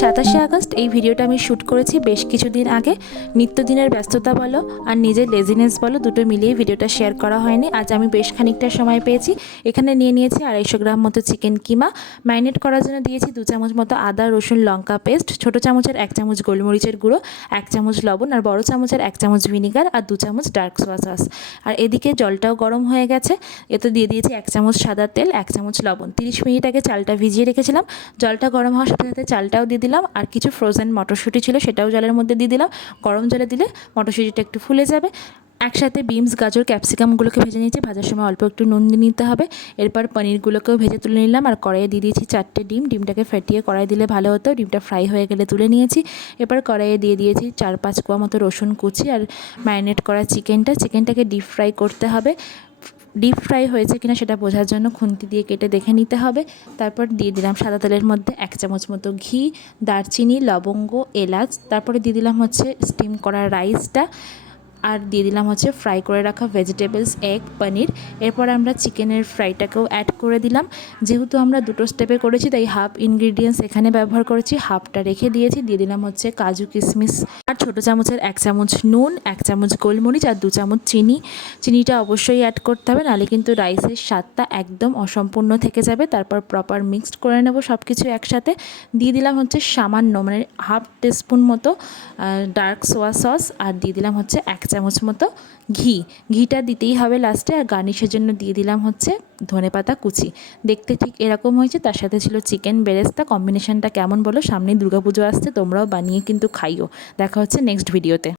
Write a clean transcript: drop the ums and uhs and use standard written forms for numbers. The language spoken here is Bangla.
27শে আগস্ট এই ভিডিওটা আমি শ্যুট করেছি বেশ কিছুদিন আগে। নিত্যদিনের ব্যস্ততা বলো আর নিজের লেজিনেস বলো, দুটো মিলিয়ে ভিডিওটা শেয়ার করা হয়নি। আজ আমি বেশ খানিকটা সময় পেয়েছি। এখানে নিয়ে নিয়েছি 250 গ্রাম মতো চিকেন কিমা। ম্যারিনেট করার জন্য দিয়েছি 2 চামচ মতো আদা রসুন লঙ্কা পেস্ট, ছোটো চামচের 1 চামচ গোলমরিচের গুঁড়ো, 1 চামচ লবণ, আর বড় চামচের 1 চামচ ভিনিগার, আর 2 চামচ ডার্ক সোয়া সস। আর এদিকে জলটাও গরম হয়ে গেছে। এতে দিয়ে দিয়েছি 1 চামচ সাদা তেল, 1 চামচ লবণ। 30 মিনিট আগে চালটা ভিজিয়ে রেখেছিলাম। জলটা গরম হওয়ার সাথে সাথে চালটাও দিয়ে দিলাম, আর কিছু ফ্রোজেন মটরশুঁটি ছিল সেটাও জলের মধ্যে দিয়ে দিলাম। গরম জলে দিলে মটরশুঁটিটা একটু ফুলে যাবে। একসাথে বিনস গাজর ক্যাপসিকামগুলোকে ভেজে নিয়েছি। ভাজার সময় অল্প একটু নুন দিয়ে নিতে হবে। এরপর পনিরগুলোকেও ভেজে তুলে নিলাম, আর কড়াইয়ে দিয়ে দিয়েছি 4টে ডিম। ডিমটাকে ফেটিয়ে কড়াই দিলে ভালো হতো। ডিমটা ফ্রাই হয়ে গেলে তুলে নিয়েছি। এরপর কড়াইয়ে দিয়ে দিয়েছি 4-5 কোয়া মতো রসুন কুচি আর ম্যারিনেট করা চিকেনটাকে ডিপ ফ্রাই করতে হবে। ডিপ ফ্রাই হয়েছে কিনা সেটা বোঝার জন্য খুন্তি দিয়ে কেটে দেখে নিতে হবে। তারপর দিয়ে দিলাম সাদা তেলের মধ্যে 1 চামচ মতো ঘি, দারচিনি, লবঙ্গ, এলাচ। তারপরে দিয়ে দিলাম স্টিম করা রাইসটা, আর দিয়ে দিলাম ফ্রাই করে রাখা ভেজিটেবলস, এগ, পনির। এরপর আমরা চিকেনের ফ্রাইটাকেও অ্যাড করে দিলাম। যেহেতু আমরা দুটো স্টেপে করেছি তাই হাফ ইনগ্রিডিয়েন্টস এখানে ব্যবহার করেছি, হাফটা রেখে দিয়েছি। দিয়ে দিলাম কাজু কিশমিশ, আর ছোটো চামচের 1 চামচ নুন, 1 চামচ গোলমরিচ, আর 2 চামচ চিনি। চিনিটা অবশ্যই অ্যাড করতে হবে, নাহলে কিন্তু রাইসের স্বাদটা একদম অসম্পূর্ণ থেকে যাবে। তারপর প্রপার মিক্সড করে নেব সব কিছু একসাথে। দিয়ে দিলাম সামান্য মানে হাফ টিস্পুন মতো ডার্ক সোয়া সস, আর দিয়ে দিলাম 1 চামচ মতো ঘিটা দিতেই হবে লাস্টে। আর গার্নিশের জন্য দিয়ে দিলাম ধনেপাতা কুচি। দেখতে ঠিক এরকম হয়েছে। তার সাথে ছিল চিকেন বেরেস্তা। কম্বিনেশনটা কেমন বলো? সামনেই দুর্গাপুজো আসছে, তোমরাও বানিয়ে কিন্তু খাইও। দেখা হচ্ছে নেক্সট ভিডিওতে।